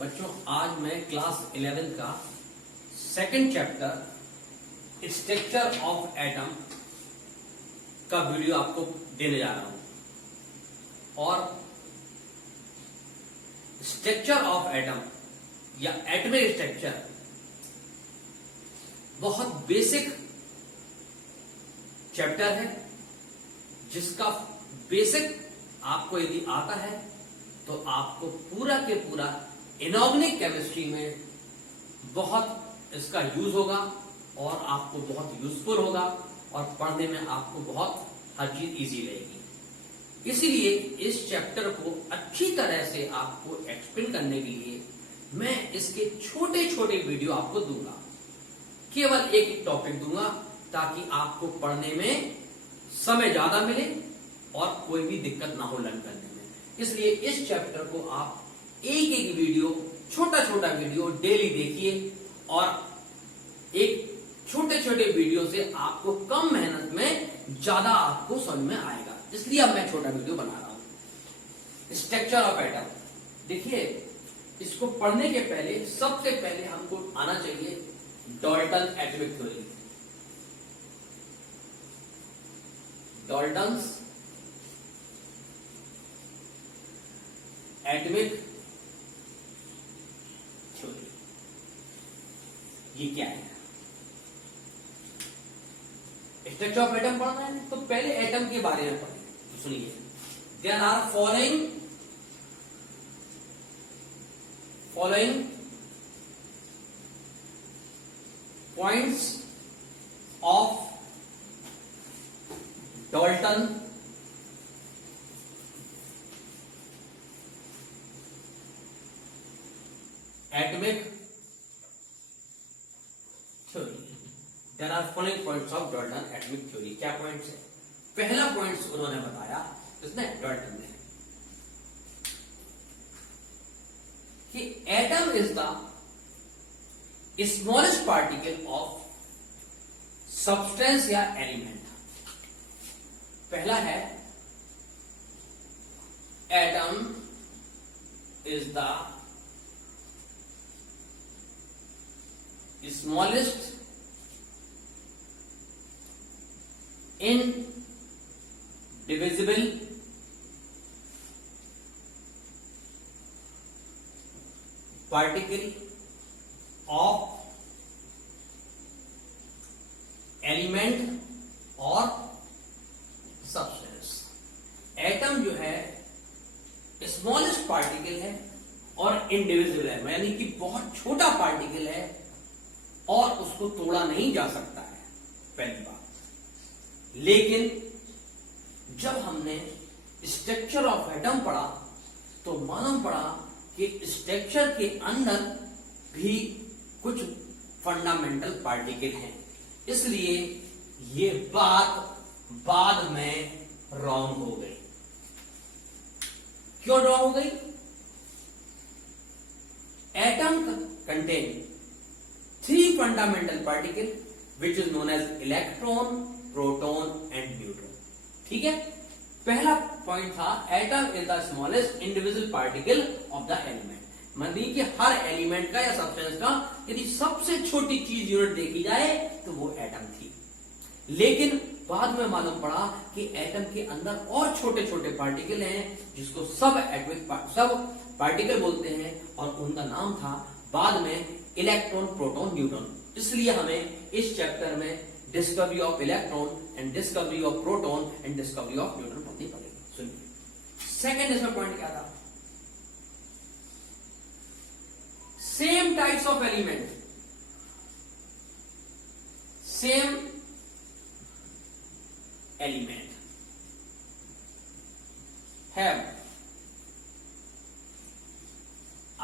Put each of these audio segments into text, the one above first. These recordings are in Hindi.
बच्चों आज मैं क्लास 11 का second chapter structure of atom का वीडियो आपको देने जा रहा हूं। और स्ट्रक्चर ऑफ एटम या एटमिक स्ट्रक्चर बहुत बेसिक चैप्टर है, जिसका बेसिक आपको यदि आता है तो आपको पूरा के पूरा इनऑर्गेनिक केमिस्ट्री में बहुत इसका यूज होगा और आपको बहुत यूजफुल होगा और पढ़ने में आपको बहुत हर चीज इजी रहेगी। इसीलिए इस चैप्टर को अच्छी तरह से आपको एक्सप्लेन करने के लिए मैं इसके छोटे छोटे वीडियो आपको दूंगा, केवल एक टॉपिक दूंगा ताकि आपको पढ़ने में समय ज्यादा मिले और कोई भी दिक्कत ना हो लर्न करने में। इसलिए इस चैप्टर को आप एक एक वीडियो, छोटा छोटा वीडियो डेली देखिए और एक छोटे छोटे वीडियो से आपको कम मेहनत में ज्यादा आपको समझ में आएगा। इसलिए अब मैं छोटा वीडियो बना रहा हूं। स्ट्रक्चर ऑफ एटम, देखिए इसको पढ़ने के पहले सबसे पहले हमको आना चाहिए Dalton atomic theory. Dalton's atomic theory, ये क्या है? स्ट्रक्चर ऑफ एटम पढ़ना है तो पहले एटम के बारे में पढ़ें। तो सुनिए, there are following points of Dalton atomic theory. There are following points of Dalton atomic theory. क्या पॉइंट्स है? पहला पॉइंट्स उन्होंने बताया इसने डाल्टन ने कि atom is the smallest particle of substance या एलिमेंट। पहला है atom is the smallest indivisible particle of element और substance। एटम जो है स्मॉलेस्ट पार्टिकल है और इंडिविजिबल है, यानी कि बहुत छोटा पार्टिकल है और उसको तोड़ा नहीं जा सकता है, पहली बात। लेकिन जब हमने स्ट्रक्चर ऑफ एटम पढ़ा तो मालूम पड़ा कि स्ट्रक्चर के अंदर भी कुछ फंडामेंटल पार्टिकल हैं। इसलिए ये बात बाद में रॉन्ग हो गई। क्यों रॉन्ग हो गई? Atom contain 3 fundamental particle which is known as electron, proton and neutron. ठीक है, पहला पॉइंट था atom is the smallest individual particle of the element. मतलब कि हर एलिमेंट का या सब्सटेंस का यदि सबसे छोटी चीज यूनिट देखी जाए तो वो एटम थी। लेकिन बाद में मालूम पड़ा कि एटम के अंदर और छोटे छोटे पार्टिकल हैं जिसको सब पार्टिकल बोलते हैं और उनका नाम था बाद में इलेक्ट्रॉन, प्रोटॉन, न्यूट्रॉन। इसलिए हमें इस चैप्टर में discovery of electron and discovery of proton and discovery of neutron पढ़नी पड़ेगी। सुनिए, सेकंड इसमें पॉइंट क्या था? Same types of element, same element have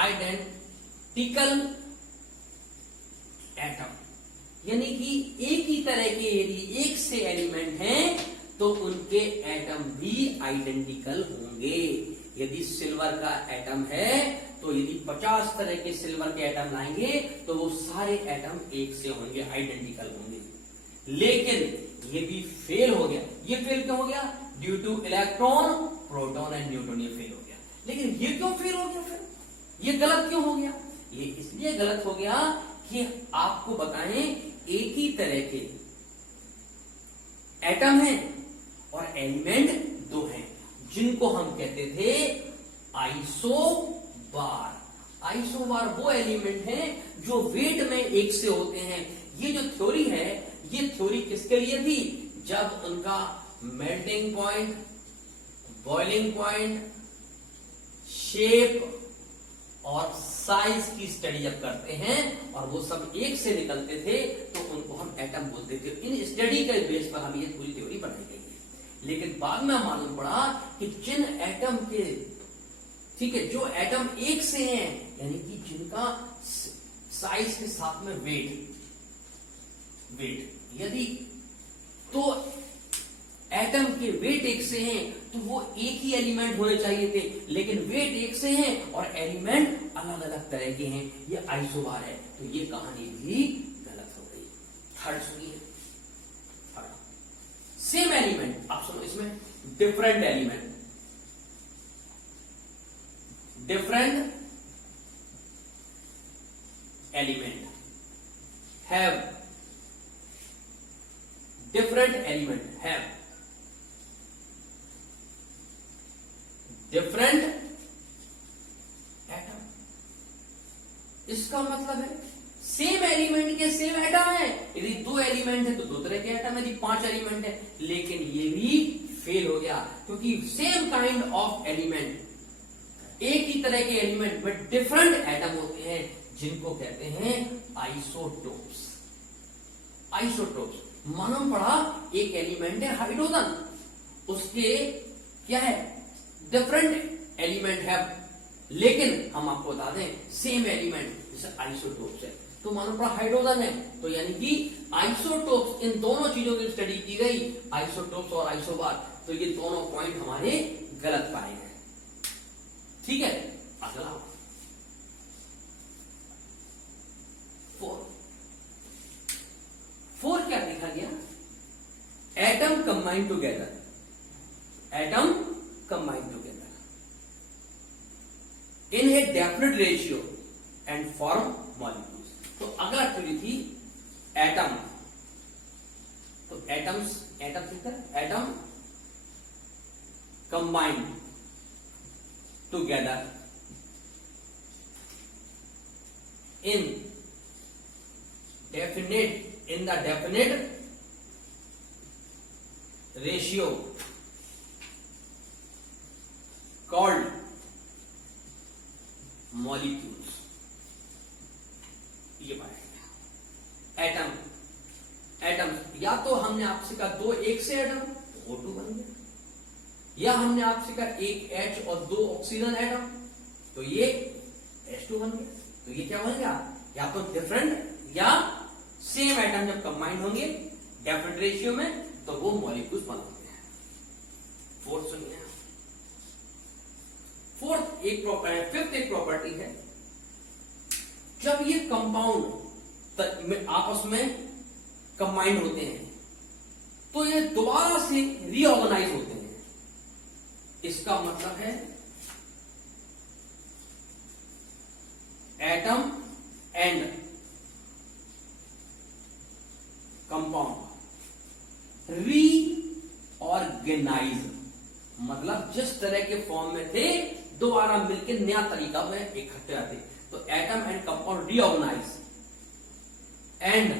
identical atom, यानी कि एक ही तरह के यदि एक से एलिमेंट हैं तो उनके एटम भी आइडेंटिकल होंगे। यदि सिल्वर का एटम है तो यदि 50 तरह के सिल्वर के एटम लाएंगे तो वो सारे एटम एक से होंगे, आइडेंटिकल होंगे। लेकिन ये भी फेल हो गया। ये फेल क्यों हो गया? Due two electron, proton and neutron, ये फेल हो गया। लेकिन ये क्यों फेल हो गया? फिर ये गलत क्यों हो गया? ये इसलिए गलत हो गया कि आपको बताएं एक ही तरह के एटम हैं और एलिमेंट दो हैं, जिनको हम कहते थे आइसोबार। आइसोबार वो एलिमेंट हैं जो वेट में एक से होते हैं। ये जो थ्योरी है, ये थ्योरी किसके लिए थी? जब उनका melting point, boiling point, shape और साइज की स्टडी जब करते हैं और वो सब एक से निकलते थे तो उनको हम एटम बोलते थे। इन स्टडी के बेस पर हम ये पूरी थ्योरी बनाई गई है। लेकिन बाद में मालूम पड़ा कि जिन एटम के, ठीक है, जो एटम एक से हैं, यानी कि जिनका साइज के साथ में वेट, यदि तो एटम के वेट एक से हैं तो वो एक ही एलिमेंट होने चाहिए थे, लेकिन वेट एक से हैं और एलिमेंट अलग अलग तरह के हैं, ये आइसोबार है। तो ये कहानी भी गलत हो गई। थर्ड सुनिए, सेम एलिमेंट, आप सुनो इसमें, different element, different element have, different element have different atom। इसका मतलब है सेम एलिमेंट के सेम एटम है। यदि दो एलिमेंट है तो दो तरह के एटम, यदि पांच एलिमेंट है, लेकिन ये भी फेल हो गया क्योंकि सेम काइंड ऑफ एलिमेंट, एक ही तरह के एलिमेंट में डिफरेंट एटम होते हैं, जिनको कहते हैं आइसोटोप्स। आइसोटोप्स मालूम पड़ा एक एलिमेंट है हाइड्रोजन, उसके क्या है, डिफरेंट एलिमेंट है, लेकिन हम आपको बता दें सेम एलिमेंट, जैसे आइसोटोप्स है, तो मालूम पड़ा हाइड्रोजन है। तो यानी कि आइसोटोप्स, इन दोनों चीजों की स्टडी की गई, आइसोटोप्स और आइसोबार, तो ये दोनों पॉइंट हमारे गलत पाए गए। ठीक है, अगला फोर क्या देखा गया? Atom combine together, atom combine together in a definite ratio and form molecules. तो अगला थ्योरी थी एटम, तो atoms, atom combine together in the definite ratio called molecules। ये पाया एटम या तो हमने आपसे कहा दो एक से एटम, O2 बन गया, या हमने आपसे कहा एक H और दो ऑक्सीजन एटम, तो ये H2 बन गया। तो ये क्या बन गया? या तो डिफरेंट या सेम एटम जब कंबाइंड होंगे डेफिनेट रेशियो में तो वो मॉलिक्यूल्स बनाते हैं। फोर्थ सुनिए, फोर्थ एक प्रॉपर्टी, फिफ्थ एक प्रॉपर्टी है, जब ये कंपाउंड आपस में कंबाइंड होते हैं तो ये दोबारा से रीऑर्गेनाइज होते हैं। इसका मतलब है एटम एंड कंपाउंड रीऑर्गेनाइज, मतलब जिस तरह के फॉर्म में थे दोबारा मिलकर नया तरीका में इकट्ठे आते। तो atom and compound reorganize and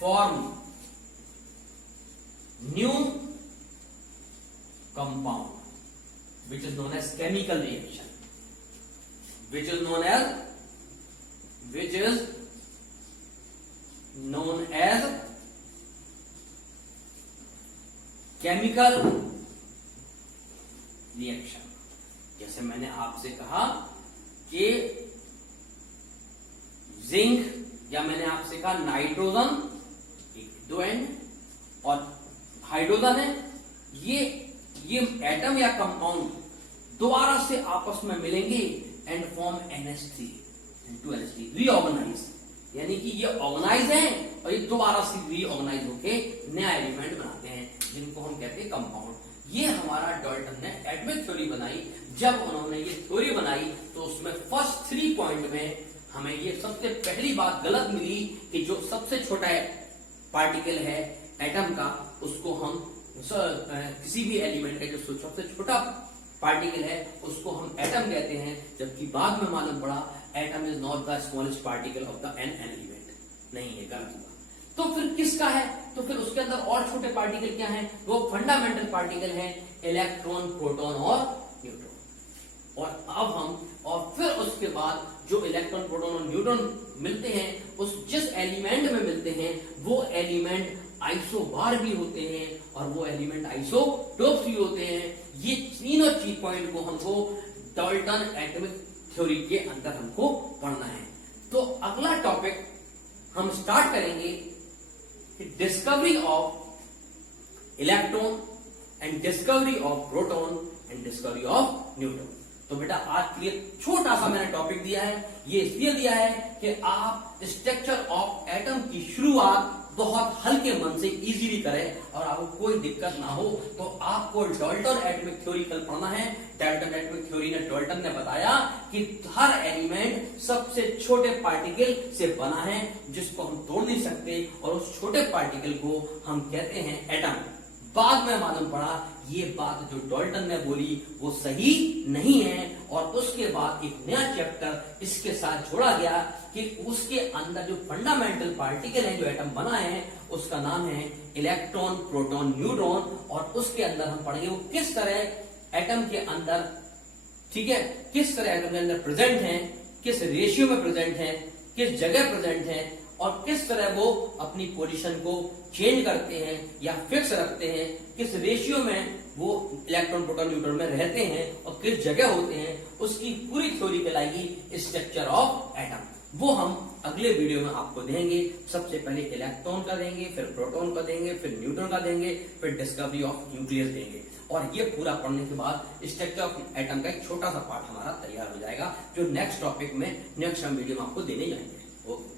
form new compound which is known as chemical reaction, which is known as chemical reaction। जैसे मैंने आपसे कहा कि जिंक, या मैंने आपसे कहा नाइट्रोजन, दो एंड और हाइड्रोजन है, ये एटम या कंपाउंड दोबारा से आपस में मिलेंगे and form NH3 into NH3, reorganise, यानी कि ये ऑर्गेनाइज हैं और ये दोबारा से रीऑर्गेनाइज होके नया एलिमेंट बनाते हैं, जिनको हम कहते हैं कंपाउंड। ये हमारा डाल्टन ने एटॉमिक थ्योरी बनाई। जब उन्होंने ये थ्योरी बनाई तो उसमें फर्स्ट 3 पॉइंट में हमें ये सबसे पहली बात गलत मिली कि जो सबसे छोटा पार्टिकल है एटम का, उसको हम किसी भी एलिमेंट का जो सबसे छोटा पार्टिकल है उसको हम एटम कहते हैं, जबकि बाद में मालूम पड़ा atom is not the smallest particle of the an element. नहीं है, गलत हुआ। तो फिर किसका है? तो फिर उसके अंदर और छोटे पार्टिकल क्या हैं? वो फंडामेंटल पार्टिकल हैं, इलेक्ट्रॉन, प्रोटॉन और न्यूट्रॉन। और फिर उसके बाद जो इलेक्ट्रॉन, प्रोटॉन और न्यूट्रॉन मिलते हैं, उस जिस एलिमेंट में मिलते हैं वो एलिमेंट आइसोबार भी होते हैं और वो एलिमेंट आइसोटोप्स भी होते हैं। ये तीनों चीज पॉइंट को हमको डाल्टन एटॉमिक थ्योरी के अंदर हमको पढ़ना है। तो अगला टॉपिक हम स्टार्ट करेंगे discovery of electron and discovery of proton and discovery of neutron. तो बेटा आज के लिए छोटा सा मैंने टॉपिक दिया है, ये इसलिए दिया है कि आप स्ट्रक्चर ऑफ एटम की शुरुआत बहुत हल्के मन से इजीली करें और आपको कोई दिक्कत ना हो। तो आपको डाल्टन एटॉमिक थ्योरी कल पढ़ना है। डाल्टन एटॉमिक थ्योरी ने डाल्टन ने बताया कि हर एलिमेंट सबसे छोटे पार्टिकल से बना है जिसको हम तोड़ नहीं सकते, और उस छोटे पार्टिकल को हम कहते हैं एटम। बाद में मालूम पड़ा ये बात जो डाल्टन ने बोली वो सही नहीं है, और उसके बाद एक नया चैप्टर इसके साथ जोड़ा गया कि उसके अंदर जो फंडामेंटल पार्टिकल है जो एटम बना है उसका नाम है इलेक्ट्रॉन, प्रोटॉन, न्यूट्रॉन। और उसके अंदर हम पढ़ेंगे वो किस तरह एटम के अंदर, ठीक है, किस तरह एटम के अंदर प्रेजेंट है, किस रेशियो में प्रेजेंट है, किस जगह प्रेजेंट है, और किस तरह वो अपनी पोजीशन को चेंज करते हैं या फिक्स रखते हैं, किस रेशियो में वो इलेक्ट्रॉन, प्रोटॉन, न्यूट्रॉन में रहते हैं और किस जगह होते हैं, उसकी पूरी थ्योरी कहलाएगी स्ट्रक्चर ऑफ एटम। वो हम अगले वीडियो में आपको देंगे। सबसे पहले इलेक्ट्रॉन का देंगे, फिर प्रोटॉन का देंगे, फिर न्यूट्रॉन का देंगे, फिर डिस्कवरी ऑफ न्यूक्लियस देंगे। और ये पूरा पढ़ने के बाद स्ट्रक्चर ऑफ एटम का एक छोटा सा पार्ट हमारा तैयार हो जाएगा, जो नेक्स्ट टॉपिक में नेक्स्ट हम वीडियो में आपको देने जाएंगे। ओके।